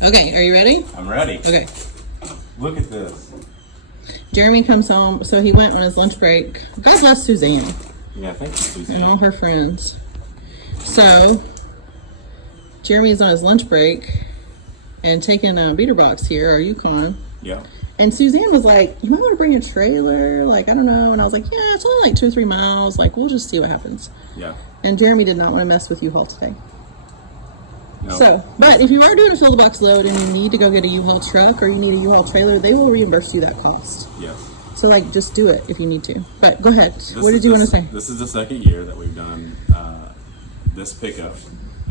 Okay, are you ready? I'm ready. Okay. Look at this. Jeremy comes home, so he went on his lunch break. God bless Suzanne Yeah, thank you, Suzanne. and all her friends. So, Jeremy's on his lunch break and taking a beater box here, our Yukon. Yeah. And Suzanne was like, you might want to bring a trailer, like, I don't know. And I was like, yeah, it's only like 2 or 3 miles. Like, we'll just see what happens. Yeah. And Jeremy did not want to mess with U-Haul today. No. So, but if you are doing a fill the box load and you need to go get a U-Haul truck or you need a U-Haul trailer, they will reimburse you that cost. Yes. So, like, just do it if you need to. But go ahead. What did you want to say? This is the second year that we've done this pickup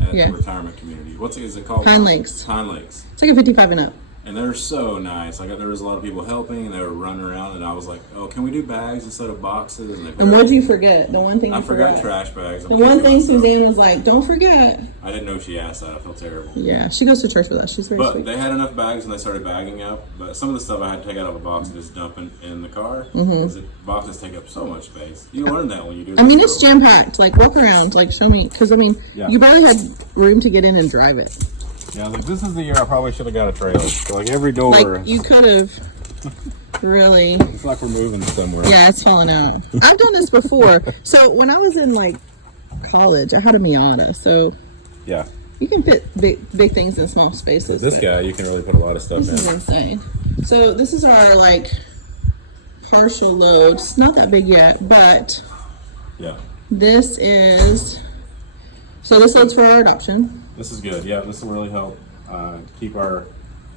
at the retirement community. Is it called? Pine Lakes. Pine Lakes. It's like a 55 and up. And they're so nice. Like, there was a lot of people helping, and they were running around, and I was like, "Oh, can we do bags instead of boxes?" And what'd you forget? The one thing I you forgot trash bags. The one thing Suzanne was like, "Don't forget." I didn't know she asked that. I felt terrible. Yeah, she goes to church with us. She's very sweet. But they had enough bags, and they started bagging up. But some of the stuff I had to take out of a box and just dump in the car. Because boxes take up so much space. You learn that when you do. I mean, it's jam packed. Like, walk around. Like, show me. Because I mean, you barely had room to get in and drive it. Yeah, like, this is the year I probably should have got a trailer. So, like, every door. Like, you could have really. It's like we're moving somewhere. Yeah, it's falling out. I've done this before. So when I was in like college, I had a Miata. So yeah, you can fit big things in small spaces. With this guy, you can really put a lot of stuff in. This is insane. So this is our like partial load. It's not that big yet, but yeah, this is. So this load's for our adoption. This is good. Yeah, this will really help keep our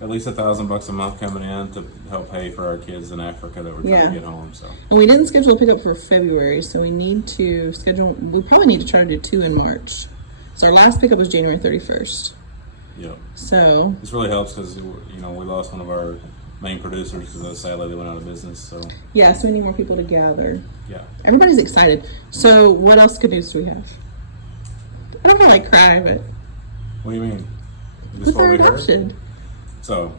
at least $1,000 a month coming in to help pay for our kids in Africa that we're trying to get home. So. And we didn't schedule a pickup for February, so we need to schedule. We probably need to try to do 2 in March. So our last pickup was January 31st. Yeah. So this really helps because we lost one of our main producers because sadly they went out of business. So yeah, so we need more people to gather. Yeah. Everybody's excited. So what else good news do we have? I don't feel like crying, but. What do you mean? This what we heard? So,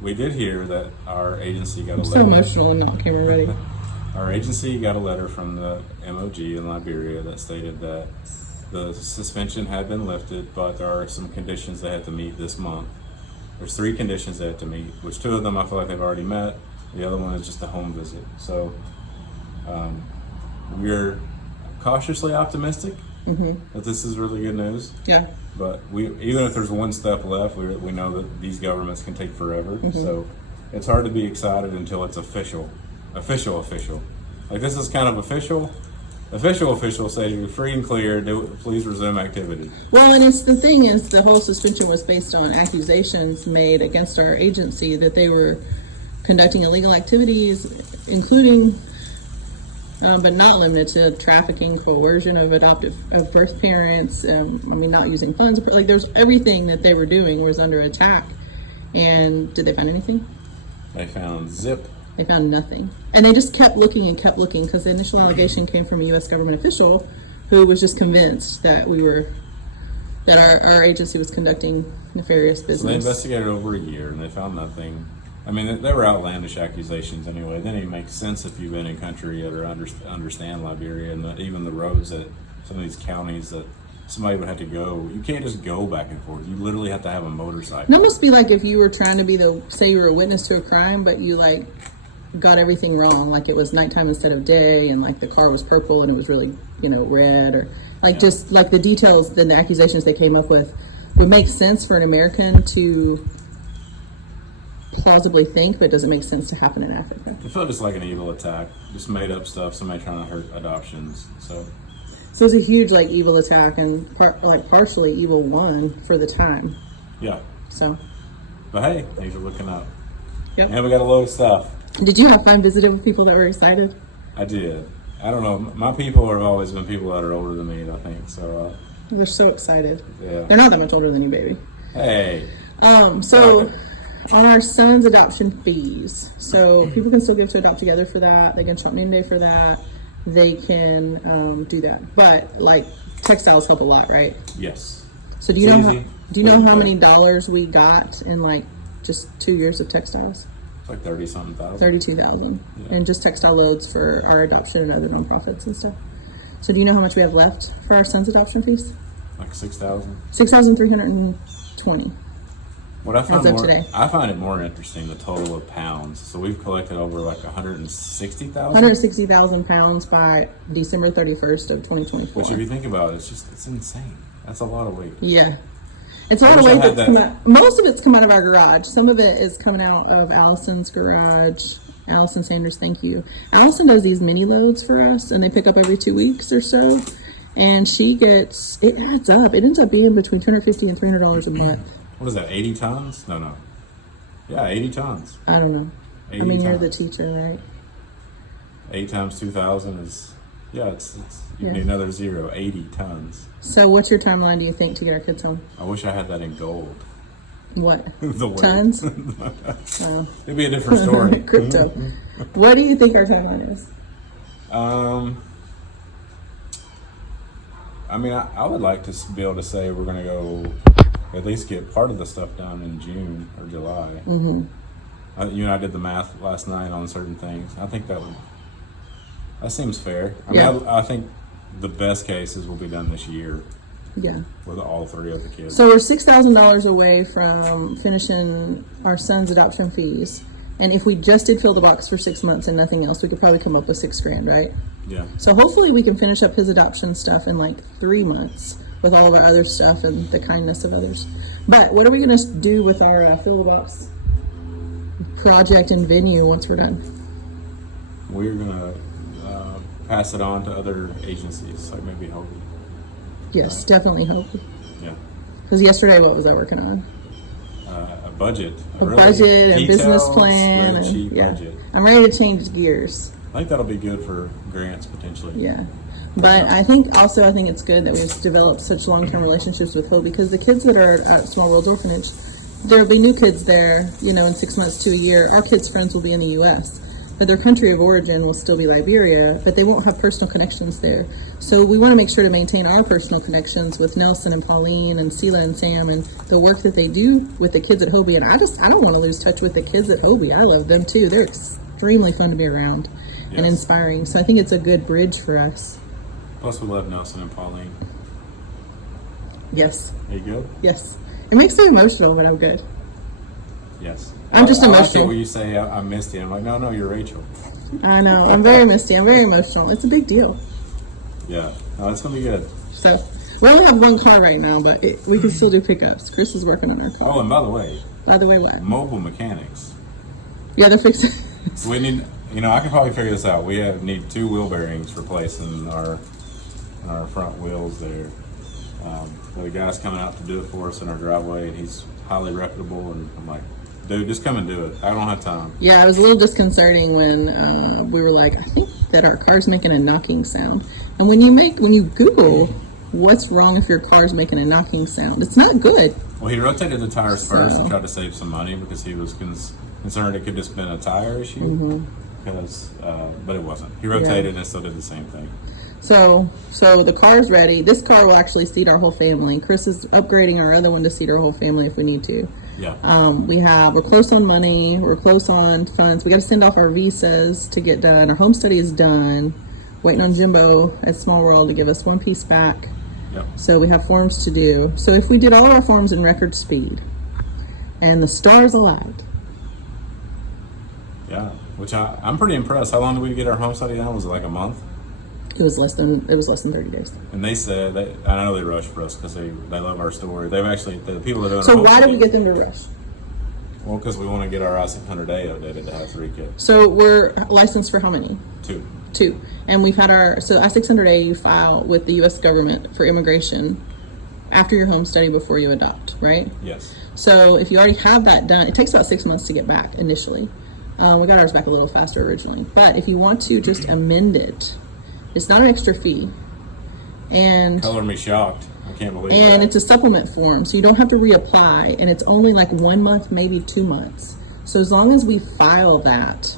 we did hear that our agency got a letter. So emotional and not camera ready. Our agency got a letter from the MOG in Liberia that stated that the suspension had been lifted, but there are some conditions they had to meet this month. There's 3 conditions they had to meet, which 2 of them I feel like they've already met. The other one is just a home visit. So, we're cautiously optimistic that this is really good news. Yeah. But even if there's one step left, we know that these governments can take forever. So it's hard to be excited until it's official. Like, this is kind of official. Official says you're free and clear. Please resume activity. Well, and the thing is, the whole suspension was based on accusations made against our agency that they were conducting illegal activities, including, but not limited to trafficking, coercion of birth parents. Not using funds. Like, there's everything that they were doing was under attack. And did they find anything? They found zip. They found nothing. And they just kept looking because the initial allegation came from a U.S. government official who was just convinced that our agency was conducting nefarious business. So they investigated over a year and they found nothing. I mean, they were outlandish accusations anyway. It didn't even make sense if you've been in country or understand Liberia and even the roads that some of these counties that somebody would have to go. You can't just go back and forth. You literally have to have a motorcycle. That must be like if you were trying to be say you were a witness to a crime, but you like got everything wrong. Like it was nighttime instead of day, and like the car was purple and it was really, red, or like just like the details, then the accusations they came up with would make sense for an American to plausibly think, but it doesn't make sense to happen in Africa. It felt just like an evil attack, just made up stuff, somebody trying to hurt adoptions. So it was a huge like evil attack, and partially evil one for the time. Yeah. So. But hey, things are looking up. Yep. And we got a load of stuff. Did you have fun visiting with people that were excited? I did. I don't know. My people have always been people that are older than me, I think. So. They're so excited. Yeah. They're not that much older than you, baby. Hey. So. On our son's adoption fees, so people can still give to Adopt Together for that. They can shop name day for that. They can do that, but like textiles help a lot, right? Yes. So do you know how many dollars we got in like just 2 years of textiles? It's like 30-something thousand. 32,000, and just textile loads for our adoption and other nonprofits and stuff. So do you know how much we have left for our son's adoption fees? Like 6,000. 6,320. What I as find of more, today. I find it more interesting the total of pounds. So we've collected over like 160,000. 160,000 pounds by December 31st of 2024. Which, if you think about it, it's insane. That's a lot of weight. Yeah. It's a I lot of wish I weight had that's come that. out. Most of it's come out of our garage. Some of it is coming out of Allison's garage. Allison Sanders, thank you. Allison does these mini loads for us, and they pick up every 2 weeks or so. And she gets, it adds up. It ends up being between $250 and $300 a month. What is that, 80 tons? No. Yeah, 80 tons. I don't know. I 80 mean, you're tons. the teacher, right? 8 times 2,000 is, yeah, it's you Yeah. need another zero, 80 tons. So what's your timeline, do you think, to get our kids home? I wish I had that in gold. What? The weight. Tons? It'd be a different story. Crypto. What do you think our timeline is? I mean, I would like to be able to say we're going to go at least get part of the stuff done in June or July. Mm-hmm. You and I did the math last night on certain things. I think that seems fair. I mean, I think the best cases will be done this year. Yeah. With all 3 of the kids. So we're $6,000 away from finishing our son's adoption fees. And if we just did fill the box for 6 months and nothing else, we could probably come up with $6,000, right? Yeah. So hopefully we can finish up his adoption stuff in like 3 months with all of our other stuff and the kindness of others. But what are we going to do with our fill the box project and venue once we're done? We're going to pass it on to other agencies, like maybe Hobie. Yes, definitely hope. Yeah. Because yesterday, what was I working on? A budget. A really budget and business detailed plan. spreadsheet And, yeah. budget. I'm ready to change gears. I think that'll be good for grants potentially. Yeah. But I think it's good that we've developed such long-term relationships with Hope, because the kids that are at Small Worlds Orphanage, there'll be new kids there, in 6 months to a year. Our kids' friends will be in the U.S., but their country of origin will still be Liberia, but they won't have personal connections there. So we want to make sure to maintain our personal connections with Nelson and Pauline and Sela and Sam and the work that they do with the kids at Hobie. And I don't want to lose touch with the kids at Hobie. I love them too. They're extremely fun to be around and inspiring. So I think it's a good bridge for us. Plus, we love Nelson and Pauline. Yes. Are you good? Yes. It makes me emotional, but I'm good. Yes. I'm just I like emotional. it when you say I missed you. I'm like, no, you're Rachel. I know. I'm very misty. I'm very emotional. It's a big deal. Yeah. No, it's gonna be good. So we only have one car right now, but we can still do pickups. Chris is working on our car. Oh, and by the way, what? mobile mechanics. Yeah, they're fixing. So we need. I can probably figure this out. We need 2 wheel bearings replaced in our front wheels there. The guy's coming out to do it for us in our driveway, and he's highly reputable. And I'm like, dude, just come and do it. I don't have time. Yeah, it was a little disconcerting when we were like, I think that our car's making a knocking sound. And when you Google what's wrong if your car's making a knocking sound, it's not good. Well, he rotated the tires first and tried to save some money because he was concerned it could just been a tire issue. Mm-hmm. But it wasn't. He rotated and still did the same thing. So the car's ready. This car will actually seat our whole family. Chris is upgrading our other one to seat our whole family if we need to. Yeah. We're close on money. We're close on funds. We got to send off our visas to get done. Our home study is done. Waiting on Jimbo at Small World to give us one piece back. Yep. So we have forms to do. So if we did all of our forms in record speed and the stars aligned. Yeah. Which I'm pretty impressed. How long did we get our home study done? Was it like a month? It was less than 30 days. And they said I know they rushed for us because they love our story. They've actually the people that are doing. So why did we get them to rush? Well, because we want to get our I-600A updated to have 3 kids. So we're licensed for how many? 2. And we've had our I-600A you file with the U.S. government for immigration after your home study before you adopt, right? Yes. So if you already have that done, it takes about 6 months to get back initially. We got ours back a little faster originally. But if you want to just amend it, it's not an extra fee. And Color me shocked. I can't believe that. And it's a supplement form, so you don't have to reapply, and it's only like 1 month, maybe 2 months. So as long as we file that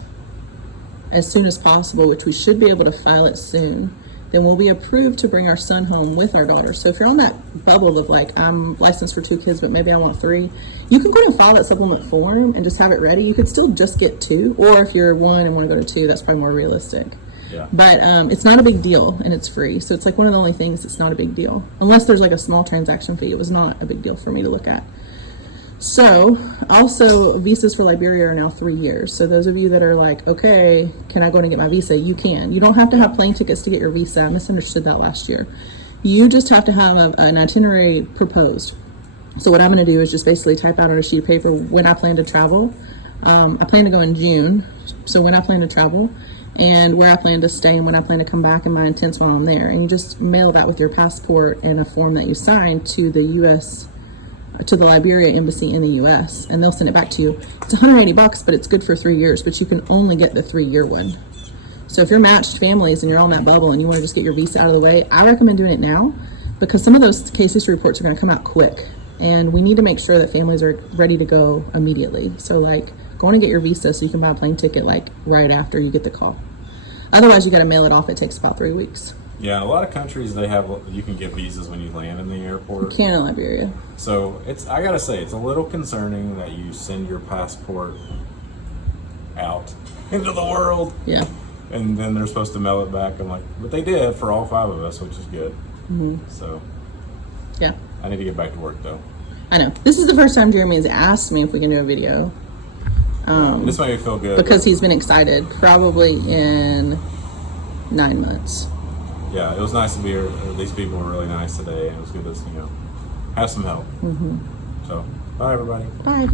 as soon as possible, which we should be able to file it soon, then we'll be approved to bring our son home with our daughter. So if you're on that bubble of like, I'm licensed for 2 kids, but maybe I want 3, you can go ahead and file that supplement form and just have it ready. You could still just get 2, or if you're 1 and want to go to 2, that's probably more realistic. Yeah. But it's not a big deal, and it's free. So it's like one of the only things that's not a big deal. Unless there's like a small transaction fee. It was not a big deal for me to look at. So, also, visas for Liberia are now 3 years. So those of you that are like, okay, can I go and get my visa? You can. You don't have to have plane tickets to get your visa. I misunderstood that last year. You just have to have an itinerary proposed. So what I'm going to do is just basically type out on a sheet of paper when I plan to travel. I plan to go in June, so when I plan to travel, and where I plan to stay and when I plan to come back and my intents while I'm there. And you just mail that with your passport and a form that you sign to the U.S., to the Liberia embassy in the U.S., and they'll send it back to you. It's $180, but it's good for 3 years, but you can only get the 3-year one. So if you're matched families and you're on that bubble and you want to just get your visa out of the way, I recommend doing it now, because some of those case history reports are going to come out quick, and we need to make sure that families are ready to go immediately. So like, go on and get your visa so you can buy a plane ticket like right after you get the call. Otherwise, you got to mail it off. It takes about 3 weeks. Yeah, in a lot of countries you can get visas when you land in the airport. You can in Liberia. So I gotta say, it's a little concerning that you send your passport out into the world. Yeah. And then they're supposed to mail it back. I'm like, but they did for all 5 of us, which is good. Mm-hmm. So yeah. I need to get back to work though. I know. This is the first time Jeremy has asked me if we can do a video. This made me feel good. Because he's been excited, probably in 9 months. Yeah, it was nice to be here. These people were really nice today. It was good to, have some help. Mm-hmm. So, bye everybody. Bye.